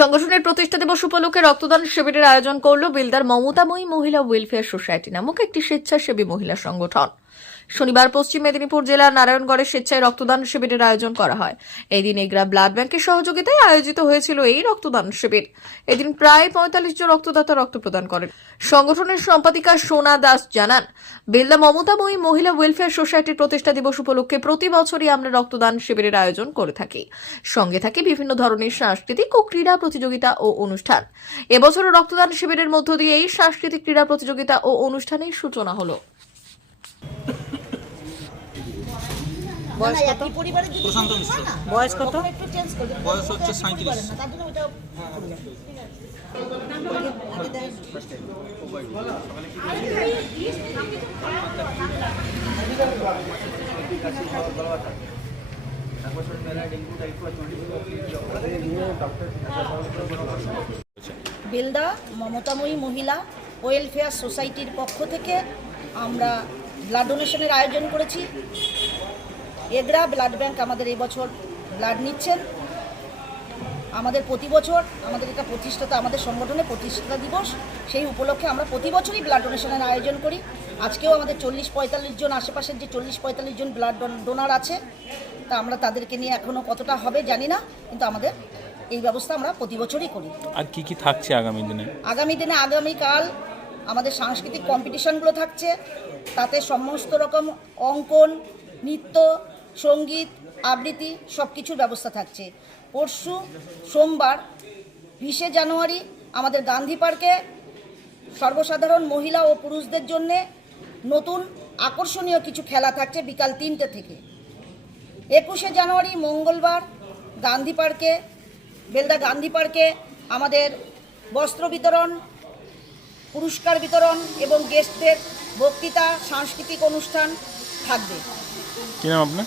সংগঠনের প্রতিষ্ঠা দিবস উপলক্ষে রক্তদান শিবিরের আয়োজন করল বিলদার মমতাময়ী মহিলা ওয়েলফেয়ার সোসাইটি নামক একটি স্বেচ্ছাসেবী মহিলা সংগঠন। শনিবার পশ্চিম মেদিনীপুর জেলার নারায়ণগড়ে স্বেচ্ছায় রক্তদান শিবিরের আয়োজন করা হয়। এদিন এগ্রা ব্লাড ব্যাংকের সহযোগিতায় আয়োজিত হয়েছিল এই রক্তদান শিবির। এদিন প্রায় পঁয়তাল্লিশ জন রক্তদাতা রক্ত প্রদান করেন। সংগঠনের সম্পাদিকা সোনা দাস জানান, বেলদা মমতাময়ী মহিলা ওয়েলফেয়ার সোসাইটির প্রতিষ্ঠা দিবস উপলক্ষে প্রতি বছরই আমরা রক্তদান শিবিরের আয়োজন করে থাকি। সঙ্গে থাকে বিভিন্ন ধরনের সাংস্কৃতিক ও ক্রীড়া প্রতিযোগিতা ও অনুষ্ঠান। এবছরও রক্তদান শিবিরের মধ্য দিয়ে এই সাংস্কৃতিক ক্রীড়া প্রতিযোগিতা ও অনুষ্ঠানের সূচনা হলো। বয়স কত? পরিবারের যদি প্রশান্ত মিশ্র। বয়স কত? একটু চেঞ্জ করবে। বয়স হচ্ছে সাঁইত্রিশ। তার জন্য ওটা করে যাবে। আগে দেখ। বেলদা মমতাময়ী মহিলা ওয়েলফেয়ার সোসাইটির পক্ষ থেকে আমরা ব্লাড ডোনেশনের আয়োজন করেছি। এগরা ব্লাড ব্যাংক আমাদের এই বছর ব্লাড নিচ্ছেন। আমাদের প্রতি বছর আমাদের এটা প্রতিষ্ঠাতা আমাদের সংগঠনের প্রতিষ্ঠাতা দিবস সেই উপলক্ষে আমরা প্রতি বছরই ব্লাড ডোনেশনের আয়োজন করি। আজকেও আমাদের চল্লিশ পঁয়তাল্লিশ জন আশেপাশের যে চল্লিশ পঁয়তাল্লিশ জন ব্লাড ডোনার আছে তা আমরা তাদেরকে নিয়ে এখনও কতটা হবে জানি না কিন্তু আমাদের এই ব্যবস্থা আমরা প্রতি বছরই করি। আর কি কি থাকছে আগামী দিনে? আগামী দিনে আগামীকাল আমাদের সাংস্কৃতিক কম্পিটিশনগুলো থাকছে তাতে সমস্ত রকম অঙ্কন নৃত্য সংগীত, আবৃত্তি সব কিছুর ব্যবস্থা থাকছে। পরশু সোমবার বিশে জানুয়ারি আমাদের গান্ধী পার্কে সর্বসাধারণ মহিলা ও পুরুষদের জন্যে নতুন আকর্ষণীয় কিছু খেলা থাকছে বিকাল তিনটে থেকে। একুশে জানুয়ারি মঙ্গলবার গান্ধী পার্কে, বেলদা গান্ধী পার্কে আমাদের বস্ত্র বিতরণ, পুরস্কার বিতরণ এবং গেস্টদের বক্তৃতা, সাংস্কৃতিক অনুষ্ঠান থাকবে। আপনার?